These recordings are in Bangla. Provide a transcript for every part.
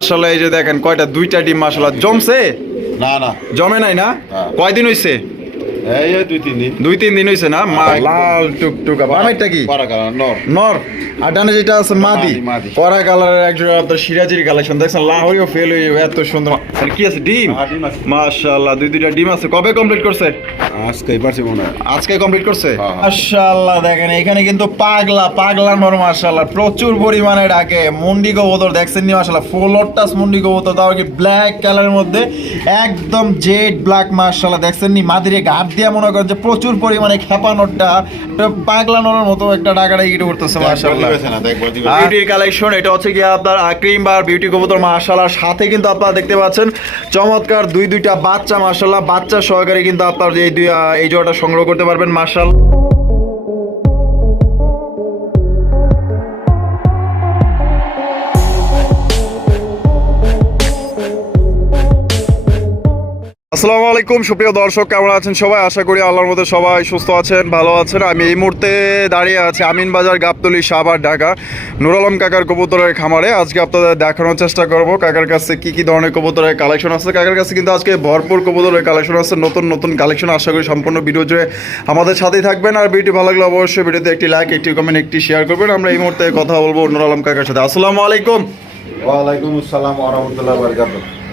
এই যে দেখেন কয়টা? দুইটা ডিম জমছে? না না। জমে নাই না? হ্যাঁ। কয়দিন হইছে? দুই তিন দিন। দুই তিন দিন হইছে না? মা- লাল টুকটুকা। বামেরটা কি? নর। আর ডানে যেটা আছে মাদি। মাদি। কালারের একজন আপনার সিরাজির কালেকশন। দেখছেন লাহোরিও ফেল হয়ে যাবে, এত সুন্দর। কি আছে? ডিম? হ্যাঁ। মাশাআল্লাহ দুই দুইটা ডিম আছে। কবে কমপ্লিট করছে? আজকে পারছি মনে হয় আজকে কমপ্লিট করছে? হ্যাঁ। মাশাআল্লাহ দেখেন এখানে কিন্তু পাগলা পাগলা নর মাশাআল্লাহ। প্রচুর পরিমাণে ডাকে। মুন্ডি কবুতর দেখছেন নি মাশাআল্লাহ ফুলর টাস মুন্ডি কবুতর তাও কি ব্ল্যাক কালারের মধ্যে। একদম জেড ব্ল্যাক মাশাআল্লাহ। দেখছেন নি মাদিরে ঘাট দিয়া মনে করেন যে প্রচুর পরিমাণে খেপানোরটা পাগলা নরের মতো একটা কি করতেছে মাশাআল্লাহ। বিউটির কালেকশন এটা হচ্ছে কি আপনার ক্রিম বার বিউটি কবুতর মাশাআল্লাহ। সাথে কিন্তু আপনারা দেখতে পাচ্ছেন চমৎকার দুই দুইটা বাচ্চা মাশাআল্লাহ। বাচ্চা সহকারে কিন্তু আপনার এই দুই এই জোড়াটা সংগ্রহ করতে পারবেন মাশাআল্লাহ। আসসালামু আলাইকুম, সুপ্রিয় দর্শক, কেমন আছেন সবাই? আশা করি আল্লাহর মধ্যে সবাই সুস্থ আছেন, ভালো আছেন। আমি এই মুহূর্তে দাঁড়িয়ে আছি আমিন বাজার গাবতলি সাবার ঢাকা, নুরালম কাকার কবুতরের খামারে। আজকে আপনাদের দেখানোর চেষ্টা করব কাকার কাছে কি কি ধরনের কবুতরের কালেকশন আছে। কাকার কাছে কিন্তু আজকে ভরপুর কবুতরের কালেকশন আছে, নতুন নতুন কালেকশন আশা করি সম্পূর্ণ ভিডিও জুড়ে আমাদের সাথেই থাকবেন। আর ভিডিও ভালো লাগলে অবশ্যই ভিডিওতে একটি লাইক একটি কমেন্ট একটি শেয়ার করবেন। আমরা এই মুহূর্তে কথা বলব নুরালম কাকার সাথে। আসসালামু আলাইকুম। ওয়ালাইকুম আসসালাম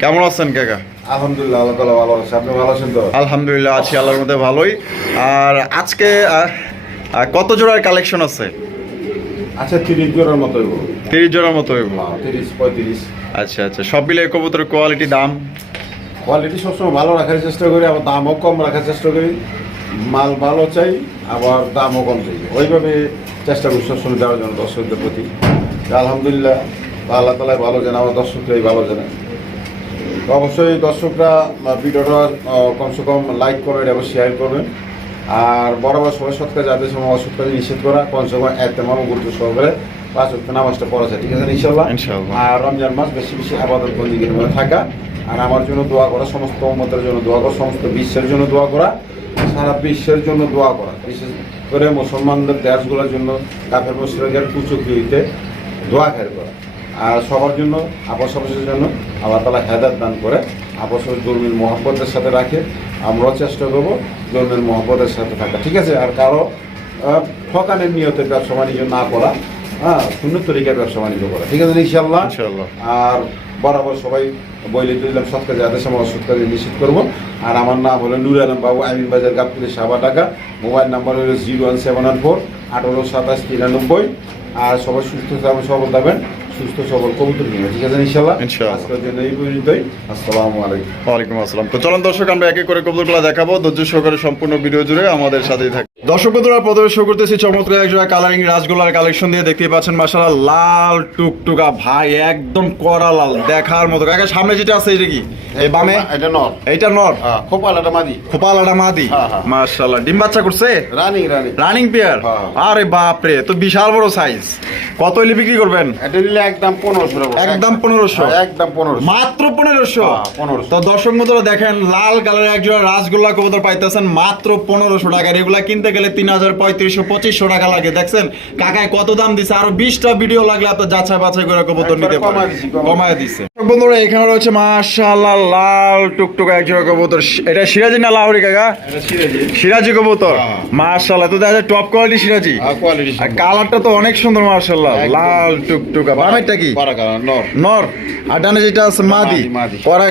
কেমন আছেন কাকা? আলহামদুলিল্লাহ আল্লাহ ভালো আছে। আপনি ভালো আছেন তো? আলহামদুলিল্লাহ আছি আল্লাহর মধ্যে ভালোই। আর আজকে কত জোড়ার কালেকশন আছে? আচ্ছা তিরিশ জোড়ার মতো হইব। তিরিশ জোড়ার মতো হইব। হ্যাঁ, তিরিশ পঁয়ত্রিশ। আচ্ছা আচ্ছা সব মিলে কবুতরের কোয়ালিটি দাম? কোয়ালিটি সবসময় ভালো রাখার চেষ্টা করি আবার দামও কম রাখার চেষ্টা করি। মাল ভালো চাই আবার দামও কম চাই। ওইভাবে চেষ্টা করি সবসময় দেওয়ার জন্য দর্শকদের প্রতি। আলহামদুলিল্লাহ। তা আল্লাহ তালা ভালো জানে আমার দর্শকরাই ভালো জানে। অবশ্যই দর্শকরা ভিডিওটা কমসে কম লাইক করবেন এবং শেয়ার করবেন। আর বরাবর সবাই সৎকার যাদের সময় অসৎ কাজে নিষেধ করা কমসে কম এতে মামু গুরুত্ব সহকারে পাঁচ হচ্ছে নামাজটা পড়া যায় ঠিক আছে ইনশাল্লাহ আর রমজান মাস বেশি বেশি আবাদত বন্দিগির মধ্যে থাকা আর আমার জন্য দোয়া করা সমস্ত উম্মতের জন্য দোয়া করা সমস্ত বিশ্বের জন্য দোয়া করা সারা বিশ্বের জন্য দোয়া করা। বিশেষ করে মুসলমানদের দেশগুলোর জন্য কাফের মুসলিমের কুচুকি হইতে দোয়া খের করা। আর সবার জন্য আপস আপসের জন্য আল্লাহ তালা হেদাত দান করে আপস জর্মির মহব্বতের সাথে রাখে। আমরাও চেষ্টা করব জর্মির মহব্বতের সাথে থাকা। ঠিক আছে আর কারও ঠকানের নিয়তে ব্যবসা বাণিজ্য না করা হ্যাঁ শূন্য তরিকার ব্যবসা বাণিজ্য করা। ঠিক আছে ইনশাল্লাহ। আর বরাবর সবাই বইলে দিলাম সৎকার যাদের সময় অসৎকার নিশ্চিত করব। আর আমার নাম হলো নুর আলম বাবু আমিন বাজার গাবতুলি সাবা টাকা মোবাইল নাম্বার হলো zero one seven one four আঠারো সাতাশ তিরানব্বই। আর সবাই সুস্থ থাকবেন সবল থাকবেন। সুস্থ সবল কবুতর ঠিক আছে ইনশাল্লাহ। আজকের জন্য এই পর্যন্তই। আসসালামু আলাইকুম। ওয়ালাইকুম আসসালাম। তো চলুন দর্শক আমরা একে করে কবুতরগুলো দেখাবো। ধৈর্য সহকারে সম্পূর্ণ ভিডিও জুড়ে আমাদের সাথেই থাকি দর্শক বন্ধুরা প্রথমে শো করতেছি চমৎকার একজোড়া কালারিং রাজগোলার কালেকশন দিয়ে। দেখতে পাচ্ছেন মাসাল্লাহ লাল টুকটুকা ভাই একদম কড়া লাল। দেখার মতো কাকা সামনে যেটা আছে এটা কি? এই বামে? এটা নর এইটা নর? হ্যাঁ মাদি। খোপালাটা মাদি? হ্যাঁ, হ্যাঁ। মাশাআল্লাহ ডিম বাচ্চা করছে? Running running running pair. আরে বাপ রে তো বিশাল বড় সাইজ কত হইলে বিক্রি করবেন? এটা নিলে একদম পনেরোশো একদম পনেরোশো। একদম পনেরোশো। মাত্র পনেরোশো। হ্যাঁ, 1500 তো দর্শক বন্ধুরা দেখেন লাল কালারের একজোড়া রাসগোল্লা কবুতর পাইতেছেন মাত্র পনেরোশো টাকা। এগুলা কিনতে গেলে তিন হাজার পঁয়ত্রিশশো পঁচিশশো টাকা লাগে। দেখছেন কাকায় কত দাম দিছে? আরও বিশটা ভিডিও লাগলে আপনার যাচাই বাছাই করে কবুতর নিতে পারেন কমায় দিছি, কমায়। কমায় দিচ্ছে দর্শক বন্ধুরা এখানে রয়েছে মাশাআল্লাহ লাল টুকটুকা একজোড়া কবুতর। এটা সিরাজি না লাহোরি কাকা? সিরাজি। সিরাজি কবুতর। হ্যাঁ। মাশাআল্লাহ। তো দেখা যায় টপ কোয়ালিটি সিরাজি। আর কালারটা তো অনেক সুন্দর মাশাআল্লাহ। লাল টুকটুকা। কি? নর। আর ডানে যেটা আছে মাদি।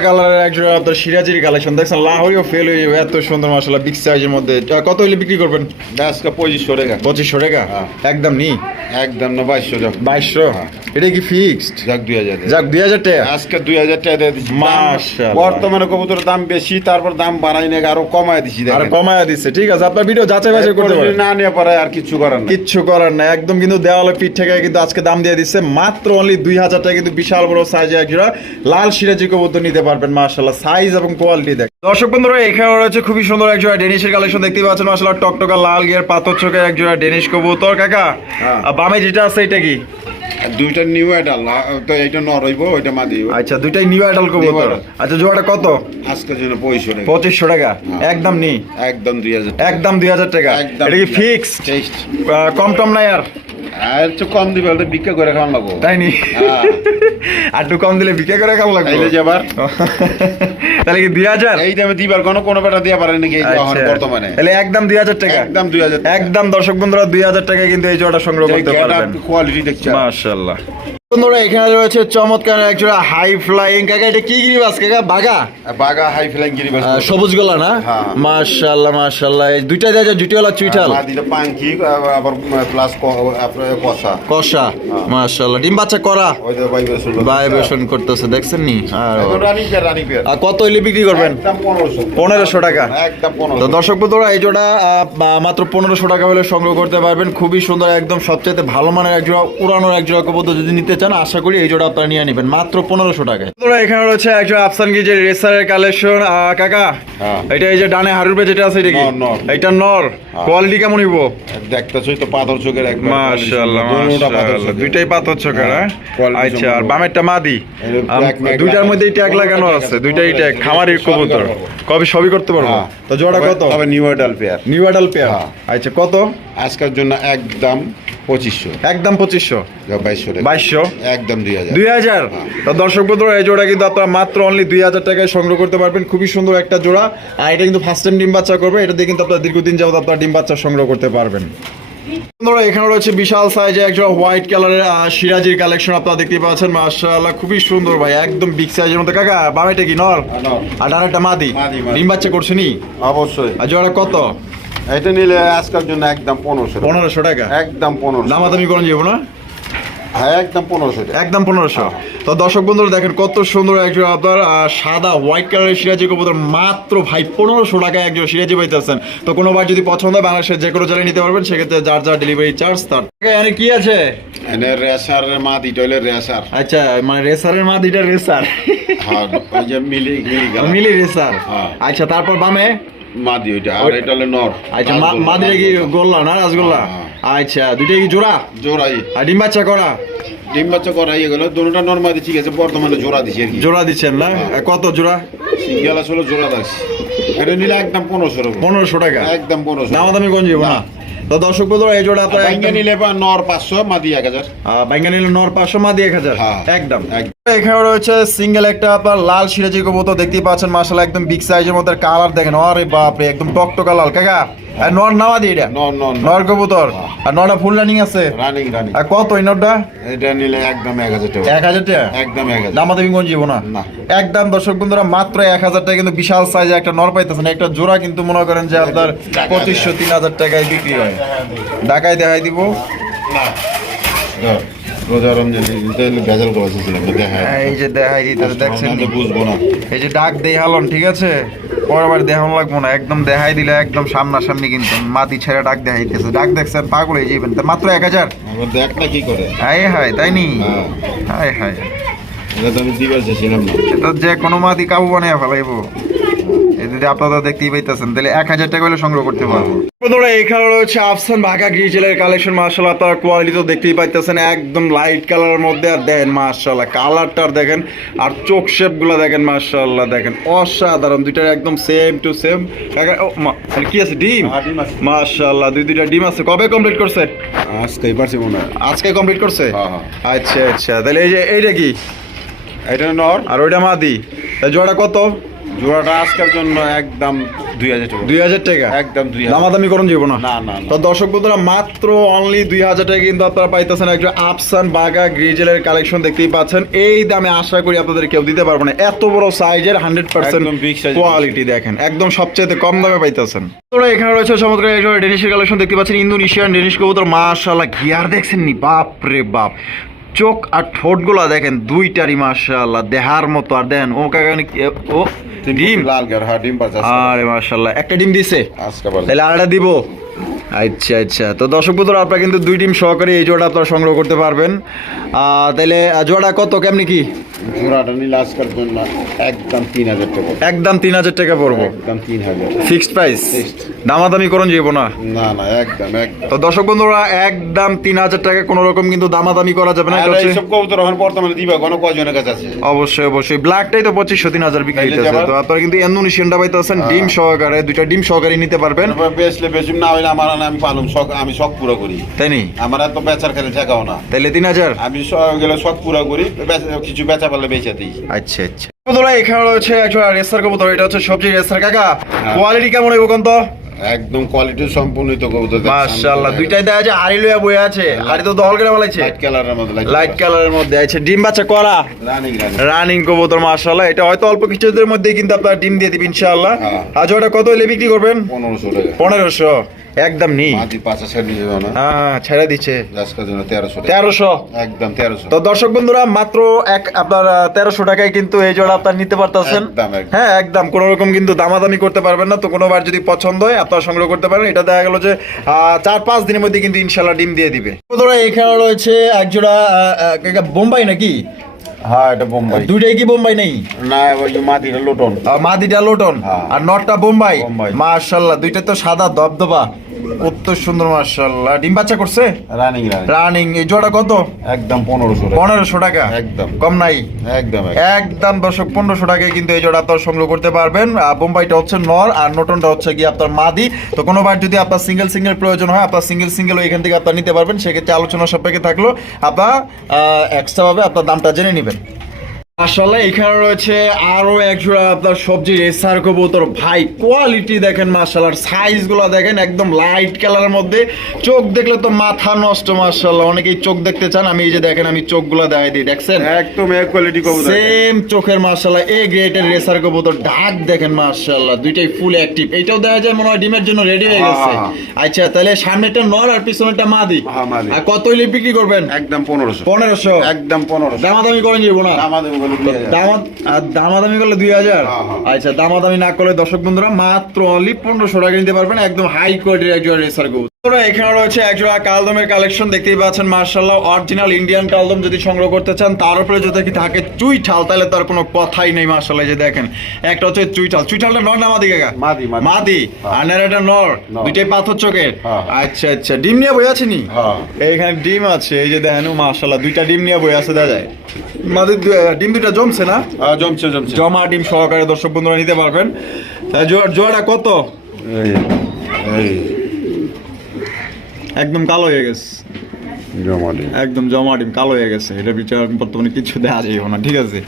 কালারের আপনার সিরাজির কালেকশন দেখছেন লাহোরিও ফেল হয়ে যাবে এত সুন্দর বিগ সাইজের মধ্যে। কত বিক্রি করবেন? আজকে পঁচিশশো টাকা। পঁচিশশো টাকা? হ্যাঁ। একদম নি? একদম না বাইশশো বাইশশো? হ্যাঁ। এটা কি ফিক্সড যাক দুই হাজার যাক দুই হাজার টাকা। আজকে দুই হাজার টাকা দিয়ে দিচ্ছি দাম- বর্তমানে কবুতরের দাম বেশি তারপর দাম বাড়াই না আরও কমায় দিছি আর কমায়া দিচ্ছে ঠিক আছে আপনার ভিডিও যাচাই বাছাই করতে পারেন। না নিয়ে পারে আর কিছু করার না কিচ্ছু করার না একদম কিন্তু দেওয়ালে পিঠ থেকে কিন্তু আজকে দাম দিয়ে দিচ্ছে মাত্র অনলি দুই হাজার টাকা কিন্তু বিশাল বড় সাইজে একজোড়া লাল সিরাজি কবুতর নিতে পারবেন মাশাল্লাহ সাইজ এবং কোয়ালিটি দেখ দর্শক বন্ধুরা এখানে রয়েছে খুবই সুন্দর একজোড়া ডেনিশের কালেকশন দেখতে পাচ্ছেন মাশাল্লাহ টকটকা লাল গিয়ার পাথর চোখের একজোড়া ডেনিশ কবুতর। কাকা হ্যাঁ। বামে যেটা আছে এটা কি? দুইটা নিউ অ্যাডাল তো এইটা নর হইব ওইটা মাদি হইব। আচ্ছা দুইটাই নিউ আইডল কবুতর। New idol। আচ্ছা জোড়াটা কত? আজকের জন্য পঁয়ষট্টি টাকা। পঁচিশশো টাকা। একদম নি? একদম টাকা। একদম এটা কি ফিক্সড টেস্ট কম টম নাই আর? আর একটু কম দিবে ওটা ভিক্ষা করে খাওয়া লাগবো। তাই নি? হ্যাঁ। আর একটু কম দিলে বিক্রি করে খাওয়া লাগবে? যাবার। তাহলে কি দুই হাজার? এই দামে দিবার কোনো কোনো বেটা দিয়া পারে নাকি এই যে এখন আচ্ছা। বর্তমানে? তাহলে একদম দুই হাজার টাকা। একদম দুই হাজার একদম দর্শক বন্ধুরা দুই হাজার টাকা কিন্তু এই জোড়াটা সংগ্রহ করতে পারবেন। কোয়ালিটি দেখছে মাশাআল্লাহ। বন্ধুরা এখানে রয়েছে চমৎকার একজোড়া হাই ফ্লাইং কাকা এটা কি গিরিবাস কাকা? বাগা বাগা হাই ফ্লাইং গিরি বাস সবুজ গলা না? হ্যাঁ। মাশাআল্লাহ মাশাআল্লাহ। এই দুইটা দেখা যায় জুটিওয়ালা চুইঠাল? মাদিটা পাঙ্কি আবার প্লাস কষা। কষা? মাশাআল্লাহ। ডিম বাচ্চা করা? ওই তো ভাইব্রেশন করতেছে দেখছেন নি আর রানিং পেয়ার রানিং পেয়ার। আর কত হইলে বিক্রি করবেন? পনেরোশো। টাকা। তো দর্শক বন্ধুরা এই জোড়া মাত্র পনেরোশো টাকা হলে সংগ্রহ করতে পারবেন। খুবই সুন্দর একদম সবচেয়ে ভালো মানের এক জোড়া উড়ানোর এক জোড়া কবুতর যদি নিতে চান আশা করি এই জোড়া আপনারা নিয়ে নেবেন। মাত্র পনেরোশো টাকায়। এখানে রয়েছে একজন আফসান গিজের রেসারের কালেকশন কাকা হ্যাঁ। এটা এই যে ডানে হারুর যেটা আছে এটা কি। এটা নর। হ্যাঁ। কোয়ালিটি কেমন হইব? দেখতেছই তো পাথর চোখের একবার। মাশাআল্লাহ মাশাআল্লাহ। দুইটাই পাথর চোখের হ্যাঁ? আচ্ছা আর বামেরটা মাদি। দুইটার। মধ্যেই ট্যাগ লাগানো আছে দুইটাই ট্যাগ খামারির কবুতর। কবে সবই করতে পারব? হ্যাঁ। তো জোড়া কত? তবে new adult pair new adult pair হ্যাঁ। আচ্ছা কত? আজকের জন্য একদম পঁচিশশো। একদম পঁচিশশো। বাইশশো বাইশশো? একদম দুই হাজার। দুই হাজার? তো দর্শক বন্ধুরা এই জোড়া কিন্তু আপনারা মাত্র অনলি দুই হাজার টাকায় সংগ্রহ করতে পারবেন। খুবই সুন্দর একটা জোড়া। আর এটা কিন্তু ফার্স্ট টাইম ডিম বাচ্চা করবে। এটা দিয়ে কিন্তু আপনারা দীর্ঘদিন যাবত আপনারা ডিম বাচ্চা সংগ্রহ করতে পারবেন। বন্ধুরা এখানে রয়েছে বিশাল সাইজে একজন হোয়াইট কালারের সিরাজির কালেকশন আপনারা দেখতে পাচ্ছেন। মাশাআল্লাহ খুবই সুন্দর ভাই একদম বিগ সাইজের মধ্যে। কাকা বামেটা কি নর? নর। আর ডানাটা মাদি। ডিম বাচ্চা করছে নি? অবশ্যই। আর জোড়া কত? এটা নিলে আজকের জন্য একদম পনেরোশো পনেরোশো টাকা? একদম পনেরো দামাদামি করেন যাব না হ্যাঁ একদম পনেরোশো একদম পনেরোশো। তো দর্শক বন্ধুরা দেখেন কত সুন্দর একজন আপনার সাদা হোয়াইট কালারের সিরাজি কবুতর মাত্র ভাই পনেরোশো টাকায় একজন সিরাজি পাইতেছেন। তো কোনো বার যদি পছন্দ হয় বাংলাদেশের যে কোনো জায়গায় নিতে পারবেন সেক্ষেত্রে যার যার ডেলিভারি চার্জ তার। এখানে কি আছে? এনে রেসার মা দিটা হইলে রেসার। আচ্ছা মানে রেসারের মা দুইটা রেসার। হ্যাঁ ওই যে মিলি মিলি মিলি রেসার। হ্যাঁ। আচ্ছা তারপর বামে? মাদি ওইটা আর এটা হলো নর আচ্ছা মা- মাদিরা কি গোল্লা না রাসগোল্লা। আচ্ছা দুইটা কি জোড়া? জোড়াই। আর ডিম বাচ্চা করা? ডিম বাচ্চা করা ইয়ে গেল দুটোটা নর মাদি ঠিক আছে বর্তমানে জোড়া দিছি আর কি। জোড়া দিচ্ছেন না? হ্যাঁ। কত জোড়া? সিঙ্গেল আসলে জোড়া দিছি এটা নিলে একদম পনেরোশো টাকা পনেরোশো টাকা। একদম পনেরোশো দামাদামি কোন যাব না? তো দর্শক বন্ধুরা এই জোড়া আপনার নিলে নর পাঁচশো মাদি এক হাজার। ব্যাঙ্গা নিলে নর পাঁচশো মা দিয়ে এক হাজার। হ্যাঁ। একদম। একদম। এখানে রয়েছে সিঙ্গেল একটা আপনার লাল সিরাজি কবুতর দেখতেই পাচ্ছেন মাসালা একদম বিগ সাইজের মধ্যে কালার দেখেন। আরে বাপরে একদম টকটকা লাল। কাকা আর নর নামা দিয়ে এটা? নর নর নর। কবুতর। আর ফুল রানিং আছে? রানিং রানিং আর কত এই নরটা? এটা নিলে একদম টাকা। টাকা? একদম কোন না। একদম দর্শক বন্ধুরা মাত্র এক হাজার টাকা কিন্তু বিশাল সাইজে একটা নর পাইতেছেন। একটা জোড়া কিন্তু মনে করেন যে আপনার পঁচিশশো তিন হাজার টাকায় বিক্রি হয়। ঢাকায় দেখাই দিব। না। এই যে দেখাই দিতেছে দেখছেন নি? বুঝব না। এই যে ডাক দেই হালন ঠিক আছে? পরের বার লাগবো না একদম দেখাই দিলে একদম সামনাসামনি কিন্তু মাটি ছেড়ে ডাক দেখাইতেছে। ডাক দেখছেন পাগল হয়ে যাবেন মাত্র এক হাজার? দেখ না কি করে? হায় হায় তাই নি? হ্যাঁ। হায় এটা তো আমি দিবার চেয়েছিলাম না। এটা যে কোনো মাটি কাবু বানিয়ে ফেলাইবো। যদি আপনারা দেখতেই পাইতেছেন তাহলে এক হাজার টাকা হলে সংগ্রহ করতে পারব। বন্ধুরা এখানে রয়েছে আফসান গ্রিজেলের কালেকশন আপনার কোয়ালিটি তো দেখতেই পাইতেছেন একদম লাইট কালারের মধ্যে। আর দেখেন মার্শাল্লাহ কালারটার দেখেন আর চোখ শেপগুলা দেখেন মার্শাল্লাহ দেখেন অসাধারণ দুইটার একদম সেম টু সেম ও মা- কি আছে ডিম? হ্যাঁ, মার্শাল্লাহ দুই দুইটা ডিম আছে। কবে কমপ্লিট করছে? পারছি মনে আজকে কমপ্লিট করছে? হ্যাঁ, হ্যাঁ। আচ্ছা আচ্ছা তাহলে এই যে এইটা কি? এটা নর। আর ওইটা মাদি। জোড়া কত? জোড়াটা আজকের জন্য একদম দুই হাজার টাকা। দুই হাজার টাকা? একদম দুই হাজার। দামাদামি করুন যাব না না। তো দর্শক বন্ধুরা মাত্র অনলি দুই হাজার টাকা কিন্তু আপনারা পাইতেছেন একজন আফসান বাগা গ্রিজেলের কালেকশন দেখতেই পাচ্ছেন। এই দামে আশা করি আপনাদের কেউ দিতে পারব না। এত বড় সাইজের হান্ড্রেড পার্সেন্ট। কোয়ালিটি দেখেন। একদম সবচেয়ে কম দামে পাইতেছেন। তোরা এখানে রয়েছে সমুদ্র ডেনিশের কালেকশন দেখতে পাচ্ছেন। ইন্দোনেশিয়ান ডেনিশ কবুতর মাশাআল্লাহ গিয়ার দেখছেন নি বাপ রে বাপ। চোখ আর ঠোঁটগুলা দেখেন দুইটারই মাশাআল্লাহ দেহার মতো। আর দেন ও কাকা ও ডিম? লাল গার হ্যাঁ ডিম পাঁচ আরে মাশাআল্লাহ একটা ডিম দিছে? আজকে তাহলে আরেকটা দিব? আচ্ছা আচ্ছা। তো দর্শক বন্ধুরা আপনারা কিন্তু দুই ডিম সহকারে এই জোড়া আপনারা সংগ্রহ করতে পারবেন। তাহলে জোড়া কত? কেমনি কি? জোড়াটা নিলে আজকের জন্য একদম তিন হাজার টাকা একদম তিন হাজার টাকা পড়ব? একদম তিন হাজার। ফিক্সড প্রাইস দামাদামি করুন যাব না। না না একদম একদম। তো দর্শক বন্ধুরা একদম তিন হাজার টাকা কোনো রকম কিন্তু দামাদামি করা যাবে না এইসব কবুতর এখন বর্তমানে দিবা কোনো কয়জনের কাছে আছে? অবশ্যই অবশ্যই। ব্ল্যাকটাই তো পঁচিশশো তিন হাজার বিক্রি হইতেছে। তো আপনারা কিন্তু ইন্দোনেশিয়ানটা পাইতেছেন ডিম সহকারে দুইটা ডিম সহকারে নিতে পারবেন। বেচলে বেচুম না হইলে আমার আমি পালুম শখ আমি শখ পুরো করি। তাই নি? আমার এত বেচার খেলে ঠেকাও না। তাইলে তিন হাজার? আমি গেলে শখ পুরো করি কিছু বেচা পারলে বেঁচে দিই আচ্ছা আচ্ছা। এখানে রয়েছে একটা রেসার কবুতর এটা হচ্ছে সবজি রেসার। কাকা হ্যাঁ। কোয়ালিটি কেমন হইব কোন তো? একদম কোয়ালিটি সম্পূর্ণ তো কবুতর মাশাআল্লাহ দুইটাই দেখা যায় হাড়ি লইয়া বই আছে। হাড়ি তো দহল করে বলাইছে লাইট কালারের মধ্যে লাইট কালারের মধ্যে আছে। ডিম বাচ্চা করা। রানিং রানিং কবুতর মাশাআল্লাহ। এটা হয়তো অল্প কিছুদের মধ্যে কিন্তু আপনার ডিম দিয়ে দিবেন ইনশাআল্লাহ। হ্যাঁ। আজ ওটা কত হলে বিক্রি করবেন? পনেরোশো টাকা। পনেরোশো। একদম নি মাটি পাঁচ হাজার নিয়ে যাবে না। হ্যাঁ ছেড়ে দিচ্ছে। তেরোশো একদম তেরোশো। তো দর্শক বন্ধুরা মাত্র এক আপনার তেরোশো টাকায় কিন্তু এই জোড়া আপনার নিতে পারতেছেন। হ্যাঁ একদম। কোনো রকম কিন্তু দামাদামি করতে পারবেন না। তো কোনোবার যদি পছন্দ হয় আপনারা সংগ্রহ করতে পারেন। এটা দেখা গেল যে চার পাঁচ দিনের মধ্যে কিন্তু ইনশাল্লাহ ডিম দিয়ে দিবে। বন্ধুরা এখানে রয়েছে একজোড়া বোম্বাই নাকি? হ্যাঁ এটা বোম্বাই। দুইটাই কি বোম্বাই নেই? না লোটন। মাদিটা লোটন। হ্যাঁ। আর নটটা বোম্বাই। মার্শাল্লাহ দুইটা তো সাদা দবদবা। কত সুন্দর মার্শাল্লাহ ডিম বাচ্চা করছে? রানিং রানিং এই জোড়া কত? একদম পনেরোশো পনেরোশো টাকা? একদম। কম নাই? একদম একদম। দর্শক পনেরোশো টাকায় কিন্তু এই জোড়া আপনার সংগ্রহ করতে পারবেন। আর বোম্বাইটা হচ্ছে নর আর নটনটা হচ্ছে কি আপনার মাদি। তো কোনোবার যদি আপনার সিঙ্গেল সিঙ্গেল প্রয়োজন হয় আপনার সিঙ্গেল সিঙ্গেল এখান থেকে আপনার নিতে পারবেন। সেক্ষেত্রে আলোচনা সাপেক্ষে থাকল। আপনার এক্সট্রা ভাবে আপনার দামটা জেনে নেবেন। আসলে এখানে রয়েছে আরও এক জোড়া আপনার সবজি রেসার কবুতর। ভাই কোয়ালিটি দেখেন মার্শাল্লাহ সাইজগুলো দেখেন একদম লাইট কালারের মধ্যে। চোখ দেখলে তো মাথা নষ্ট মার্শাল্লাহ অনেকেই চোখ দেখতে চান আমি এই যে দেখেন আমি চোখগুলো দেখাই দিই দেখছেন? একদম এক কোয়ালিটি কবুতর সেম চোখের মার্শাল্লাহ এ গ্রেটের রেসার কবুতর ডাক দেখেন মার্শাল্লাহ দুইটাই ফুল অ্যাক্টিভ এইটাও দেখা যায় মনে হয় ডিমের জন্য রেডি হয়ে গেছে। হ্যাঁ। আচ্ছা তাহলে সামনেটা নর আর পিছনেটা মাদি। হ্যাঁ, মাদি। আর কত বিক্রি করবেন? একদম পনেরোশো। পনেরোশো। একদম পনেরোশো। দামাদামি করেন যাব না আমাদের দামাদামি করলে দুই হাজার? হ্যাঁ, হ্যাঁ। আচ্ছা দামাদামি না করলে দর্শক বন্ধুরা মাত্র অনলি পনেরোশো টাকা নিতে পারবেন একদম হাই কোয়ালিটির একজন রেসার এখানে রয়েছে একজোড়া কালদমের কালেকশন দেখতেই পাচ্ছেন মার্শাল্লাহ অরিজিনাল ইন্ডিয়ান কালদম যদি সংগ্রহ করতে চান তার উপরে যদি কি থাকে চুই ঠাল তাহলে তার কোনো কথাই নেই মার্শাল্লাহ যে দেখেন। একটা হচ্ছে চুই ঠাল চুই ঠালটা নর না মাদি কাকা? মাদি, মাদি। মাদি। হ্যাঁ। আর নেড়াটা নর। দুইটাই পাথর চোখের। হ্যাঁ। আচ্ছা আচ্ছা। ডিম নিয়ে বই আছে নি হ্যাঁ। এইখানে ডিম আছে এই যে দেখেন মার্শাল্লাহ দুইটা ডিম নিয়ে বই আছে দেখা যায় মাদের দু- ডিম দুইটা জমছে না? জমছে জমছে। জমা ডিম সহকারে দর্শক বন্ধুরা নিতে পারবেন। জোয়াটা কত? এই, একদম কালো হয়ে গেছে। একদম জমা ডিম কালো হয়ে গেছে। এটা বিচার বর্তমানে কিছু দেওয়া যাইব না ঠিক আছে?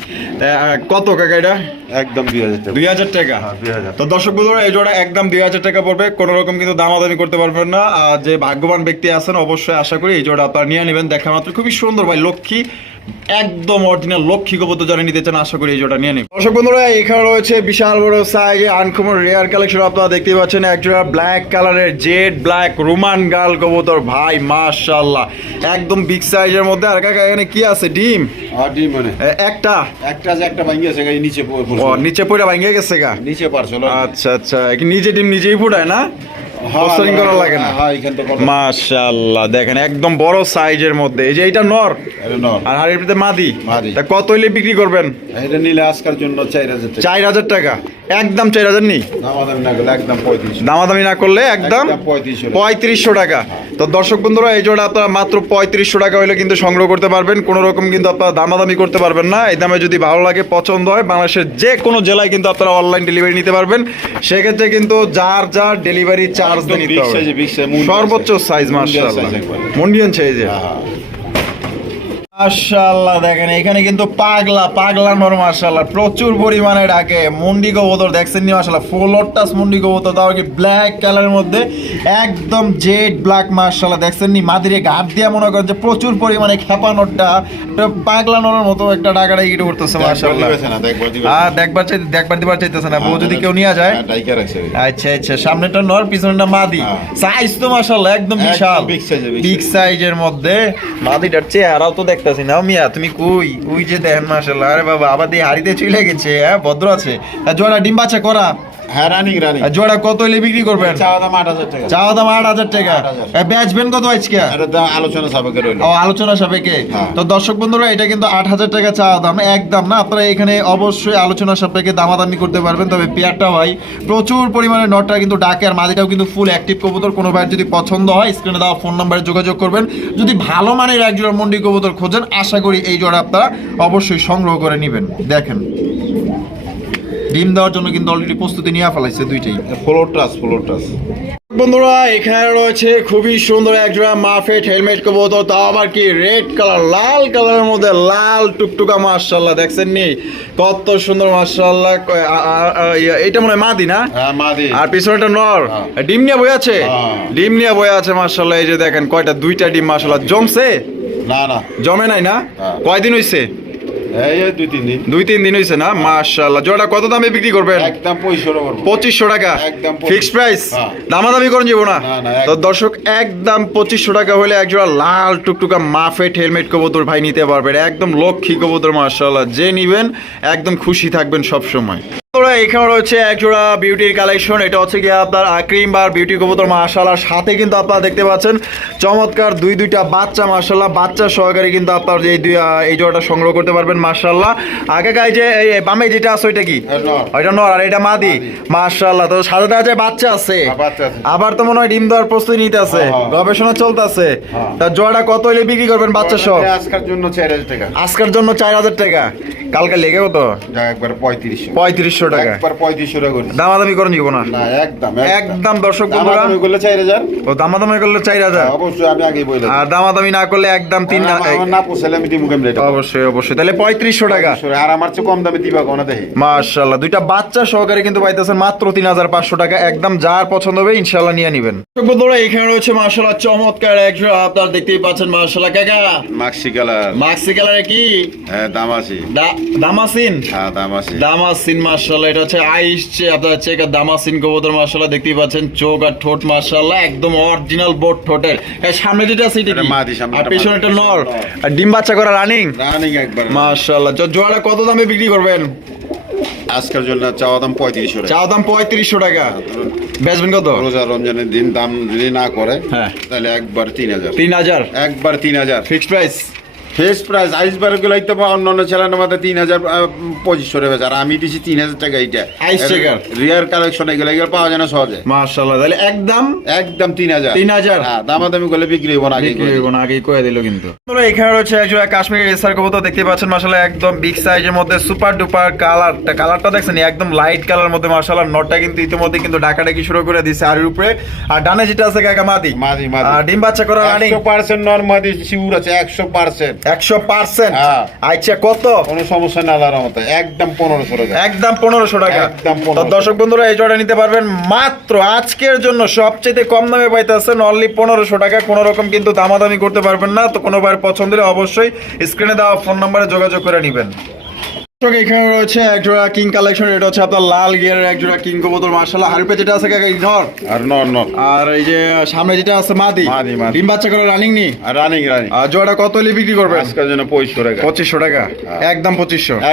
কত কাকা এটা? একদম দুই হাজার টাকা। দুই হাজার টাকা? হ্যাঁ, 2000 তো দর্শক বন্ধুরা এই জোড়া একদম দুই হাজার টাকা পড়বে। কোনো রকম কিন্তু দামাদামি করতে পারবেন না। আর যে ভাগ্যবান ব্যক্তি আছেন অবশ্যই আশা করি এই জোড়া আপনারা নিয়ে নেবেন। দেখা মাত্র খুবই সুন্দর ভাই লক্ষ্মী। একদম অরিজিনাল লক্ষ্মী কবুতর যারা নিতে চান আশা করি এই জোড়া নিয়ে নেবেন দর্শক বন্ধুরা এখানে রয়েছে বিশাল বড় সাইজ আনকমন রেয়ার কালেকশন আপনারা দেখতেই পাচ্ছেন এক জোড়া ব্ল্যাক কালারের জেড ব্ল্যাক রোমান গাল কবুতর। ভাই মাশাআল্লাহ। একদম বিগ সাইজের মধ্যে। আর কাকা এখানে কি আছে? ডিম? আর ডিম মানে? একটা? একটা যে একটা ভাঙিয়ে আছে গাড়ি নিচে পড়ে ও নিচে পড়ে ভাঙে গেছে গা? নিচে পারছিল আচ্ছা আচ্ছা। কি নিজে ডিম নিজেই ফুটায় না? বস্তারিং করা লাগে না? হ্যাঁ মাশাআল্লাহ দেখেন একদম বড় সাইজের মধ্যে। এই যে এটা নর। আর হাড়ির ভিতরে মাদি। মাদি। তা কত হইলে বিক্রি করবেন? এটা নিলে আজকের জন্য চার হাজার টাকা। একদম নি দামাদামি না করলে একদম দামাদামি না করলে একদম একদম 3500 পঁয়ত্রিশশো টাকা। তো দর্শক বন্ধুরা এই জোড়া আপনারা মাত্র পঁয়ত্রিশশো টাকা হলে কিন্তু সংগ্রহ করতে পারবেন। কোনো রকম কিন্তু আপনারা দামাদামি করতে পারবেন না। এই দামে যদি ভালো লাগে পছন্দ হয় বাংলাদেশের যে কোনো জেলায় কিন্তু আপনারা অনলাইন ডেলিভারি নিতে পারবেন। সেক্ষেত্রে কিন্তু যার যার ডেলিভারি চার্জ নিতে হবে। মুন্ডিয়ান সর্বোচ্চ সাইজ মুন্ডিয়ান মার্শাল্লাহ। size সাইজে হ্যাঁ। দেখেন এখানে কিন্তু পাগলা পাগলা নর প্রচুর পরিমাণে ডাকে। মুন্ডি কবুতর দেখছেন নি মুন্ডি কবুতর তাও কি ব্ল্যাক কালারের মধ্যে? একদম জেড ব্ল্যাক দেখছেন নি? মাদিরে দিয়া মনে করেন যে প্রচুর পরিমাণে খেপানোরটা পাগলা নরের মতো একটা ডাকাটা ইটে করতেছে দেখবার আর চাই দেখবার দিবার চাইতেছে না বউ যদি কেউ নিয়ে যায়। হ্যাঁ, রাখছে। আচ্ছা আচ্ছা সামনেটা নর পিছনেটা মাদি। হ্যাঁ। সাইজ তো মাশাআল্লাহ একদম বিশাল। বিগ সাইজের মধ্যে। মাদিটার চেহারাও তো দেখতাছি না মিয়া, তুমি কই? ওই যে দেখেন মাসাল্লাহ আরে বাবা, আবার দিয়ে হাড়িতে চলে গেছে হ্যাঁ ভদ্র আছে। জোড়া ডিম করা। হ্যাঁ রানিং রানিং। জোড়া কত হলে বিক্রি করবেন? চাওয়া দাম আট হাজার টাকা। চাওয়া দাম আট হাজার টাকা। 8,000 এ, বেচবেন কত আজকে? আলোচনা সাপেক্ষে রইল। ও আলোচনা সাপেক্ষে। হ্যাঁ। তো দর্শক বন্ধুরা এটা কিন্তু আট হাজার টাকা চাওয়া দাম একদম না? আপনারা এখানে অবশ্যই আলোচনা সাপেক্ষে দামাদামি করতে পারবেন তবে পেয়ারটা হয়। প্রচুর পরিমাণে নটটা কিন্তু ডাকে আর মাদিটাও কিন্তু ফুল অ্যাক্টিভ কবুতর। কোনো ভাইয়ের যদি পছন্দ হয় স্ক্রিনে দেওয়া ফোন নাম্বারে যোগাযোগ করবেন। যদি ভালো মানের এক জোড়া মন্ডি কবুতর খোঁজেন আশা করি এই জোড়া আপনারা অবশ্যই সংগ্রহ করে নেবেন। দেখেন। ডিম দেওয়ার জন্য কিন্তু অলরেডি প্রস্তুতি নিয়ে ফেলাইছে দুইটাই। ফ্লোর ট্রাস ফ্লোর ট্রাস বন্ধুরা এখানে রয়েছে খুবই সুন্দর একজোড়া মাফেট হেলমেট কবুতর তাও আবার কি রেড কালার লাল কালারের মধ্যে লাল টুকটুকা মার্শাল্লাহ দেখছেন নি? কত সুন্দর মার্শাল্লাহ এটা মনে হয় মাদি না? হ্যাঁ মাদি। আর পিছনেটা নর। হ্যাঁ। ডিম নিয়ে বই আছে? হ্যাঁ। ডিম নিয়ে বই আছে মার্শাল্লাহ এই যে দেখেন কয়টা দুইটা ডিম মার্শাল্লাহ জমছে? না না। জমে নাই না। কয়দিন হইছে? এই দুই তিন দিন। দুই তিন দিন হইছে না? জোড়া কত দামে বিক্রি করবেন? একদম টাকা। একদম ফিক্সড প্রাইস হ্যাঁ। দামাদামি করেন যাব না এক- তো দর্শক একদম পঁচিশশো টাকা হলে একজোড়া লাল টুকটুকা মাফেট হেলমেট কবুতর ভাই নিতে পারবেন। একদম লক্ষ্মী কবুতর মাসাল্লাহ যে নিবেন একদম খুশি থাকবেন সব সময় এখানে রয়েছে একজোড়া বিউটির কালেকশন এটা হচ্ছে কি আপনার ক্রিম বার বিউটি কবুতর মার্শাল্লাহ সাথে কিন্তু আপনারা দেখতে পাচ্ছেন চমৎকার দুই দুইটা বাচ্চা মার্শাল্লাহ বাচ্চা সহকারে কিন্তু আপনার এই দুই এই জোড়াটা সংগ্রহ করতে পারবেন মার্শাল্লাহ আগে গায়ে যে এই বামে যেটা আছে ওইটা কি? ওইটা নর আর এটা মাদি। মাশাআল্লাহ তো সাদাটা আছে বাচ্চা আছে। হ্যাঁ, বাচ্চা আছে। আবার তো মনে হয় ডিম দেওয়ার প্রস্তুতি নিতে আছে হ্যাঁ, হ্যাঁ। গবেষণা চলতেছে। তা জোড়া কত হইলে বিক্রি করবেন বাচ্চা সব? আজকের জন্য চার হাজার টাকা। আজকের জন্য চার হাজার টাকা। কালকে লেগে কত একবার পঁয়ত্রিশশো। পঁয়ত্রিশশো টাকা একবার টাকা করি দামাদামি করে নিব না। না একদম একদম। দর্শক বন্ধুরা। দামাদামি করলে চার হাজার। ও দামাদামি করলে চার হাজার। অবশ্যই আমি আগেই বলে আর দামাদামি না করলে একদম তিন না না পোষালে আমি দিমুখ আমি অবশ্যই অবশ্যই। তাহলে পঁয়ত্রিশশো টাকা। আর আমার চেয়ে কম দামে দিবা কোনা দেখি? মাশাল্লাহ দুইটা বাচ্চা সহকারে কিন্তু পাইতেছেন মাত্র তিন হাজার পাঁচশো টাকা। একদম যার পছন্দ হবে ইনশাল্লাহ নিয়ে নিবেন। বন্ধুরা এখানে রয়েছে মার্শাল্লাহ চমৎকার একজোড়া আপনার দেখতেই পাচ্ছেন মার্শাল্লাহ কাকা। মাক্সি কালার। মাক্সি কালারে কি? হ্যাঁ দাম আছে দামাসিন? হ্যাঁ দামাসিন মার্শাল্লাহ এটা হচ্ছে আইস চে- আপনার হচ্ছে একটা দামাসিন কবুতর মার্শাল্লাহ দেখতেই পাচ্ছেন চোখ আর ঠোঁট মার্শাল্লাহ একদম অরিজিনাল বোট ঠোঁটের। এই সামনে যেটা আছে এটা এটা? মাদি, সামনে আর এটা পেছনে একটা নর। আর ডিম বাচ্চা করা রানিং রানিং একবার। মার্শাল্লাহ জোয়ারা কত দামে বিক্রি করবেন? আজকের জন্য চাওয়া দাম পঁয়ত্রিশশো টাকা। চাও দাম পঁয়ত্রিশশো টাকা। বেচবেন কত? রোজা রমজানের দিন দাম যদি না করে হ্যাঁ। তাহলে একবার তিন হাজার। তিন হাজার? একবার তিন হাজার। ফিক্সড প্রাইস ফেস প্রাইস আইস আইসবারগুলো তো অন্য অন্য চ্যানেলের মধ্যে তিন হাজার পঁচিশশো টাকা আর আমি দিছি তিন হাজার টাকা এইটা। Ice checker। রিয়ার কালেকশন এগুলো এগুলো পাওয়া যায় না সহজে। মার্শাল্লাহ তাহলে একদম? একদম তিন হাজার। তিন হাজার? হ্যাঁ দামাদামি করলে বিক্রি হব না আগে বিক্রি হইব না, আগেই কয়ে দিল কিন্তু। এখানে রয়েছে একজোড়া কাশ্মীরি রেসার কবুতর দেখতে পাচ্ছেন মার্শাল্লাহ একদম বিগ সাইজের মধ্যে সুপার ডুপার কালারটা কালারটা দেখছেন একদম লাইট কালার মধ্যে মার্শাল্লাহ নটটা কিন্তু ইতিমধ্যে কিন্তু ডাকাডাকি শুরু করে দিছে। আর উপরে আর ডানে যেটা আছে কাকা মাদি। মাদি, মাদি। আর ডিম বাচ্চা করা রানিং একশো পার্সেন্ট নর্মাদি শিউর আছে একশো পার্সেন্ট একশো পার্সেন্ট। হ্যাঁ। আচ্ছা কত? কোনো সমস্যা না আল্লাহর মতো একদম পনেরোশো টাকা। একদম পনেরোশো টাকা। একদম 1500 তো দর্শক বন্ধুরা এই জোড়া নিতে পারবেন মাত্র আজকের জন্য। সবচেয়ে কম দামে পাইতেছেন অনলি পনেরোশো টাকা। কোনো রকম কিন্তু দামাদামি করতে পারবেন না। তো কোনোবার পছন্দ হলে অবশ্যই স্ক্রিনে দেওয়া ফোন নাম্বারে যোগাযোগ করে নেবেন। এখানে রয়েছে একজোড়া কিং কালেকশন এটা হচ্ছে আপনার লাল গিয়ারের একজোড়া কিং কবুতর মার্শাল্লাহ হারপে যেটা আছে কাকা ইগনর আর নর নর। আর এই যে সামনে যেটা আছে মাদি। মাদি, মাদি। ডিম বাচ্চা করে রানিং নি? রানিং রানিং আর জোড়াটা কত হলে বিক্রি করবেন? আজকের জন্য টাকা। টাকা? হ্যাঁ। একদম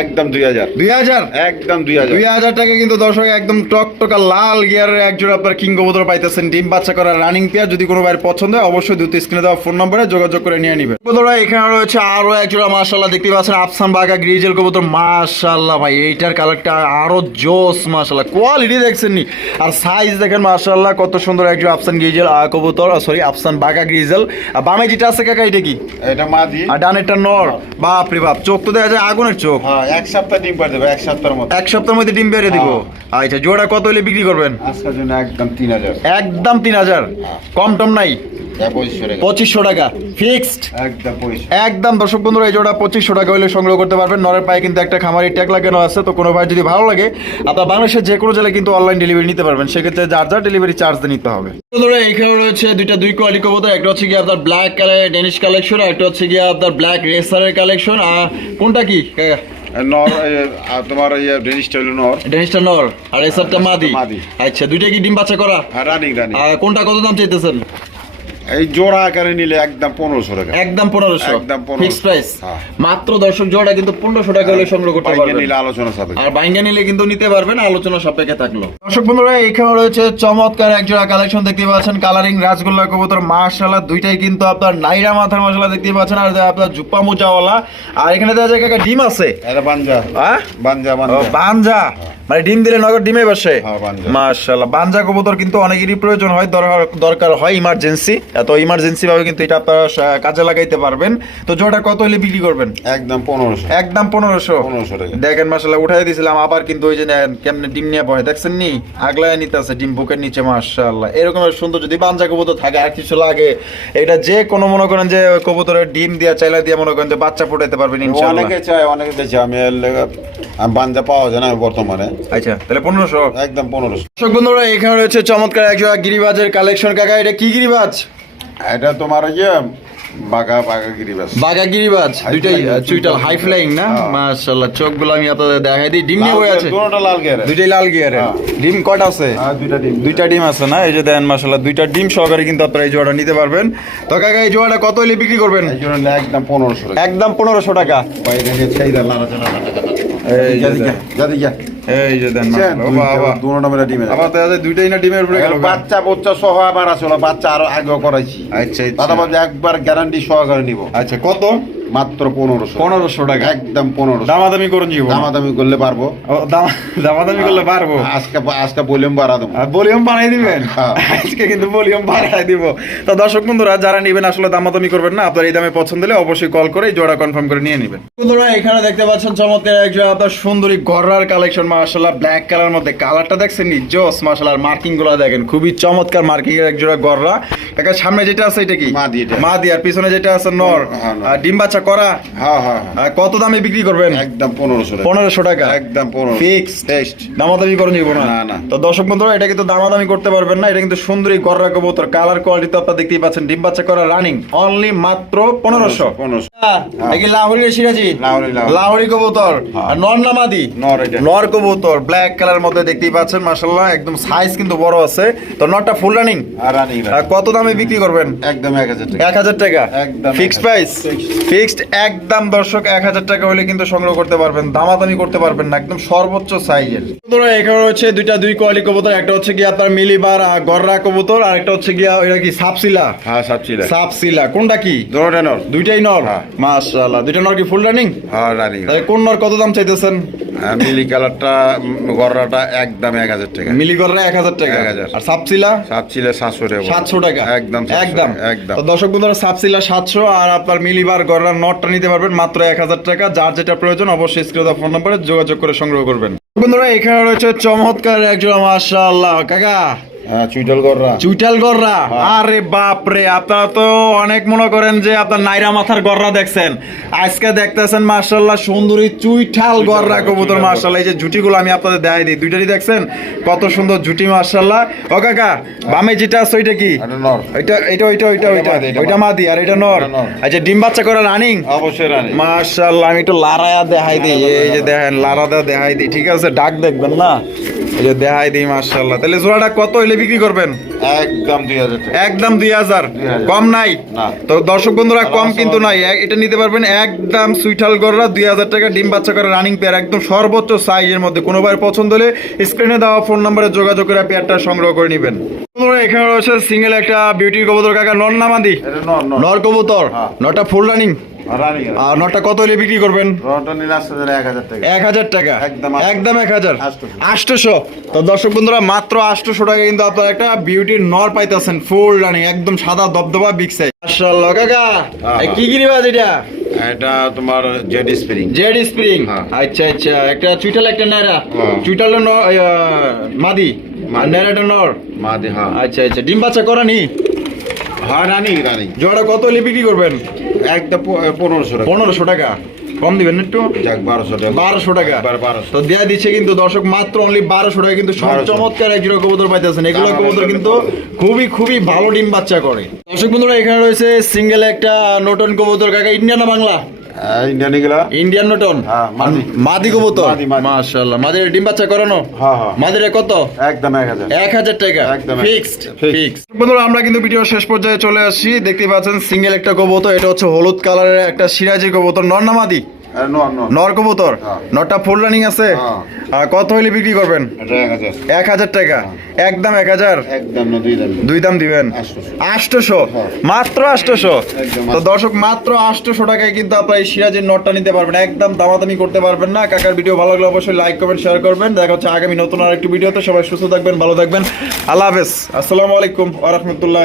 একদম দুই হাজার। দুই হাজার? একদম দুই হাজার। দুই হাজার টাকা কিন্তু দর্শক একদম টকটকা লাল গিয়ারের একজোড়া আপনার কিং কবুতর পাইতেছেন। ডিম বাচ্চা করা রানিং পেয়ার যদি কোনো ভাইয়ের পছন্দ হয় অবশ্যই দুটো স্ক্রিনে দেওয়া ফোন নম্বরে যোগাযোগ করে নিয়ে নিবে কবুতরা এখানে রয়েছে আরও একজোড়া মাশাল্লাহ দেখতে পাচ্ছেন আফসান বাগা গ্রিজেল কবুতর মাশাল্লাহ ভাই এইটার কালারটা আরও জোস মাশাল্লাহ কোয়ালিটি দেখছেন নি? আর সাইজ দেখেন মাশাল্লাহ কত সুন্দর একজন আফসান গ্রিজেল কবুতর সরি আফসান বাগা গ্রিজেল আর বামে যেটা আছে কাকা এটা কি? এটা মাদি। আর ডানেরটা নর। বাপ রে বাপ চোখ তো দেখা যায় আগুনের চোখ। হ্যাঁ এক সপ্তাহ ডিম পার দেবে এক সপ্তাহের মধ্যে। এক সপ্তাহের মধ্যে ডিম বেড়ে দিব। আচ্ছা জোড়া কত হলে বিক্রি করবেন? আজকের জন্য একদম তিন হাজার। একদম তিন হাজার। কম টম নাই? পঁচিশশো টাকা। ফিক্সড একদম দর্শক বন্ধুরা এই জোড়া পঁচিশশো টাকা হলে সংগ্রহ করতে পারবেন। নরের পায়ে কিন্তু একটা খামারি ট্যাগ লাগানো আছে তো কোনো ভাই যদি ভালো লাগে আপনার বাংলাদেশের যে কোনো জেলায় কিন্তু অনলাইন ডেলিভারি নিতে পারবেন। সেক্ষেত্রে যার যার ডেলিভারি চার্জ নিতে হবে। বন্ধুরা এখানে রয়েছে দুইটা দুই কোয়ালিটি কবুতর একটা হচ্ছে কি আপনার ব্ল্যাক কালার ডেনিশ কালেকশন আর একটা হচ্ছে গিয়ে আপনার ব্ল্যাক রেসারের কালেকশন আর কোনটা কি? নর তোমার ইয়ে ডেনিসটা হলো নর। ডেনিশটা নর আর রেসারটা মাদি। মাদি। আচ্ছা দুইটা কি ডিম বাচ্চা করা? রানিং রানিং কোনটা কত দাম চাইতেছেন? এই জোড়া আকারে নিলে একদম পনেরোশো টাকা। একদম পনেরোশো। একদম 1500 ফিক্স প্রাইস। হ্যাঁ। মাত্র দর্শক জোড়া কিন্তু পনেরোশো টাকা হলে সংগ্রহ করতে পারবেন। নিলে আলোচনা সাপেক্ষে। আর বাইঙ্গা নিলে কিন্তু নিতে পারবেন আলোচনা সাপেক্ষে থাকল। দর্শক বন্ধুরা এখানে রয়েছে চমৎকার এক জোড়া কালেকশন দেখতে পাচ্ছেন। কালারিং রাজগোল্লা কবুতর মাশাআল্লাহ দুইটাই কিন্তু আপনার নাইরা মাথার মশলা দেখতে পাচ্ছেন। আর আপনার জুপ্পা মোচাওয়ালা। আর এখানে দেখা যায় কাকা ডিম আছে। এটা বাঞ্জা। হ্যাঁ? বাঞ্জা ও, বাঞ্জা। বানজা মানে ডিম দিলে নগদ ডিমে বসে। হ্যাঁ, বানজা। মাশাআল্লাহ। কবুতর কিন্তু অনেকেরই প্রয়োজন হয় দরকার দরকার হয় ইমার্জেন্সি এত ইমার্জেন্সি ভাবে কিন্তু এটা আপনারা কাজে লাগাইতে পারবেন। তো জোড়া কত হলে বিক্রি করবেন? একদম পনেরোশো। একদম পনেরোশো? 1500 টাকা। দেখেন মাসাল্লাহ উঠাই দিয়েছিলাম আবার কিন্তু ওই যে নেন, কেমনে ডিম নিয়ে বহে দেখছেন নি? আগলায় নিতে আছে ডিম বুকের নিচে মাশাআল্লাহ। এরকম সুন্দর যদি বাঞ্জা কবুতর থাকে আর কিছু লাগে এটা যে কোনো মনে করেন যে কবুতরের ডিম দিয়া চাইলা দিয়া মনে করেন যে বাচ্চা ফুটাইতে পারবেন ইনশাআল্লাহ। অনেকে চায় অনেকে লেগে আমি বাঞ্জা পাওয়া যায় না বর্তমানে। আচ্ছা তাহলে পনেরোশো। একদম পনেরোশো। দর্শক বন্ধুরা এখানে রয়েছে চমৎকার একজোড়া গিরিবাজের কালেকশন কাকা এটা কি গিরিবাজ? এটা তোমার ওই যে বাঘা বাঘা গিরিবাজ। দুইটাই চুইটাল। হাই ফ্লাইং না? হ্যাঁ। মাশাআল্লাহ চোখগুলো আমি আপনাদের দেখাই দিই। ডিম নিয়ে বই আছে? দুটোটা লাল দুইটাই লাল গিয়ারে হ্যাঁ। ডিম কটা আছে? হ্যাঁ দুইটা ডিম। দুইটা ডিম আছে না? এই যে দেন মাশাআল্লাহ দুইটা ডিম সহকারে কিন্তু আপনারা এই জোড়াটা নিতে পারবেন। তো কাকা এই জোড়াটা কত হলে বিক্রি করবেন? এই একদম পনেরোশো টাকা। একদম পনেরোশো টাকা। বাইরে এই যে দেন। আবার দেখা যায় দুইটাই না ডিমের উপরে গেল বাচ্চা বাচ্চা সহ আবার আসলে বাচ্চা আরও করাইছি। আচ্ছা বলছে একবার গ্যারান্টি সহকারে নিব। আচ্ছা কত? মাত্র পনেরোশো পনেরোশো টাকা। একদম পনেরোশো। দামাদামি করুন জীবন। দামাদামি করলে পারব। দামাদামি করলে পারব। আজকে আজকে ভলিউম বাড়া দেবো। ভলিউম বাড়াই দিবেন? হ্যাঁ। আজকে কিন্তু ভলিউম বাড়াই দিব। তো দর্শক বন্ধুরা যারা নেবেন আসলে দামাদামি করবেন না আপনার এই দামে পছন্দ হলে অবশ্যই কল করে জোড়া কনফার্ম করে নিয়ে নেবেন। বন্ধুরা এখানে দেখতে পাচ্ছেন চমৎকার এক জোড়া আপনার সুন্দরী গররার কালেকশন মাশাআল্লাহ ব্ল্যাক কালার মধ্যে। কালারটা দেখছেন নি? জোস মাশাআল্লাহ মার্কিংগুলো দেখেন। খুবই চমৎকার মার্কিং এর এক জোড়া গররা। কাকা সামনে যেটা আছে এটা কি? মাদি এটা। মাদি আর পিছনে যেটা আছে নর। হ্যাঁ, ডিম বাচ্চা করা? হ্যাঁ হ্যাঁ হ্যাঁ। কত দামে বিক্রি করবেন? একদম পনেরোশো পনেরোশো টাকা। একদম পনেরো ফিক্স টেস্ট দামাদামি করে নিব না। তো দর্শক বন্ধুরা এটা কিন্তু দামাদামি করতে পারবেন না। এটা কিন্তু সুন্দরী গররা কবুতর। কালার কোয়ালিটি তো আপনারা দেখতেই পাচ্ছেন। ডিম বাচ্চা করা রানিং অনলি মাত্র পনেরোশো। পনেরোশো লাহোরি সিরাজি? লাহোরি, কবুতর। নর নামাদি নর কবুতর। ব্ল্যাক কালার মধ্যে দেখতেই পাচ্ছেন মাশাল্লাহ একদম সাইজ কিন্তু বড় আছে। তো নরটা ফুল রানিং আর কত দামে বিক্রি করবেন? একদম এক হাজার টাকা। এক হাজার টাকা। একদম ফিক্সড প্রাইস Fixed. ফিক্সড একদম দর্শক এক হাজার টাকা হলে কিন্তু সংগ্রহ করতে পারবেন দামাদামি করতে পারবেন না একদম সর্বোচ্চ সাইজের বন্ধুরা এখানে হচ্ছে দুইটা দুই কোয়ালি কবুতর একটা হচ্ছে গিয়ে আপনার মিলিবার আর গররা কবুতর আর একটা হচ্ছে গিয়া এটা কি সাপসিলা হ্যাঁ সব ছিল সাপসিলা কোনটা কি? দুটোটা নর। দুইটাই নর? হ্যাঁ। মাশাআল্লাহ দুইটা নর কি ফুল রানিং হ্যাঁ রানিং তাহলে কোন নর কত দাম চাইতেছেন? মিলি কালারটা গররাটা একদম এক হাজার টাকা। মিলি গররা এক হাজার টাকা। 1000 আর সাপসিলা সব ছিল সাতশো টাকা। সাতশো টাকা। একদম একদম। একদম। তো দর্শক বন্ধুরা সাবসিলা সাতশো আর আপনার মিলিবার গড়ার নটটা নিতে পারবেন মাত্র এক হাজার টাকা। যার যেটা প্রয়োজন অবশ্যই স্ক্রিনে ফোন নাম্বারে যোগাযোগ করে সংগ্রহ করবেন। বন্ধুরা, এখানে রয়েছে চমৎকার একজন মাশাআল্লাহ। কাকা চুইটাল গররা হ্যাঁ। আরে বাপ রে আপনারা তো অনেক মনে করেন যে আপনার নাইরা মাথার গররা দেখছেন। আজকে দেখতেছেন মার্শাল্লাহ সুন্দরী চুইঠাল গররা কবুতর মার্শাল্লাহ এই যে জুটিগুলো আমি আপনাদের দেখাই দিই। দুইটারই দেখছেন? কত সুন্দর জুটি মার্শাল্লাহ ও কাকা বামে যেটা আছে ওইটা কি? এটা এটা এটা ওইটা ওইটা ওইটা ওইটা মাদি। আর এটা নর। আচ্ছা ডিম বাচ্চা করে রানিং? অবশ্যই রানি। মাশাআল্লাহ আমি একটু লারায়া দেখাই দিই। এই যে দেখেন লারাদা দেখাই দিই। ঠিক আছে ডাক দেখবেন না? এই যে দেখাই দিই মাশাআল্লাহ। তাহলে জোড়াটা কত হইলে বিক্রি করবেন? একদম দুই হাজার একদম দুই হাজার? কম নাই? তো দর্শক বন্ধুরা কম কিন্তু নাই। এটা নিতে পারবেন একদম সুইঠাল গররা দুই হাজার টাকা ডিম বাচ্চা করে রানিং পেয়ার একদম সর্বোচ্চ সাইজের মধ্যে। কোনো ভাই পছন্দ হলে স্ক্রিনে দেওয়া ফোন নম্বরে যোগাযোগ করে পেয়ারটা সংগ্রহ করে নেবেন। এখানে রয়েছে সিঙ্গেল একটা বিউটি কবুতর কাকা নর নামাদি নর কবুতর। নটা ফুল রানি আর নটা কত হলে বিক্রি করবেন? এক হাজার টাকা। একদম একদম এক হাজার। আটশোশো। তো দর্শক বন্ধুরা মাত্র আটশোশো টাকা কিন্তু আপনারা একটা বিউটির নর পাইতেছেন ফুল রানিং একদম সাদা দবদবা বিগ সাইজ মাশাআল্লাহ কাকা হ্যাঁ। কি গিরিবাজ এটা? এটা তোমার জেড স্প্রিং। Jade spring. হ্যাঁ। আচ্ছা আচ্ছা একটা চুইটাল একটা নেরা হ্যাঁ। চুইটাল মাদি। আর নেরাটা নর। মাদি হ্যাঁ। আচ্ছা আচ্ছা ডিম বাচ্চা করা নি? হ্যাঁ রানি। রানি জোড়া কত হলে বিক্রি করবেন? একদম পনেরোশো টাকা। পনেরোশো টাকা। কম দিবেন একটু? যাক বারোশো টাকা। বারোশো টাকা। তো দেয়া দিচ্ছে কিন্তু দর্শক মাত্র অনলি বারোশো টাকা। কিন্তু সব চমৎকার এক জোড়া কবুতর পাইতেছেন। এগুলো কবুতর কিন্তু খুবই খুবই ভালো ডিম বাচ্চা করে। দর্শক বন্ধুরা এখানে রয়েছে সিঙ্গেল একটা নটন কবুতর। কাকা ইন্ডিয়ান বাংলা? ইন্ডিয়ান এগুলা? ইন্ডিয়ান নটন হ্যাঁ, মাদি। কবুতর। মাশাআল্লাহ। মাদির ডিম বাচ্চা করানো? হ্যাঁ হ্যাঁ। মাদিরে কত? একদম এক হাজার। টাকা। একদম ফিক্সড ফিক্সড বন্ধুরা আমরা কিন্তু ভিডিও শেষ পর্যায়ে চলে আসছি। দেখতে পাচ্ছেন সিঙ্গেল একটা কবুতর। এটা হচ্ছে হলুদ কালারের একটা সিরাজি কবুতর নর না মাদি? নর কবুতর? হ্যাঁ। নরটা ফুল রানিং আছে? হ্যাঁ। কত হইলে বিক্রি করবেন? এক হাজার। টাকা। একদম এক হাজার? দুই দাম। দিবেন? হ্যাঁ। মাত্র একদম তো দর্শক মাত্র আটশোশো টাকায় কিন্তু আপনার এই সিরাজের নটটা নিতে পারবেন। একদম দামাদামি করতে পারবেন না। কাকার ভিডিও ভালো লাগলে অবশ্যই লাইক কমেন্ট শেয়ার করবেন। দেখা হচ্ছে আগামী নতুন আর একটি ভিডিওতে সবাই সুস্থ থাকবেন ভালো থাকবেন। আল্লাহ হাফেজ। আসসালামু আলাইকুম আ রহমতুল্লাহ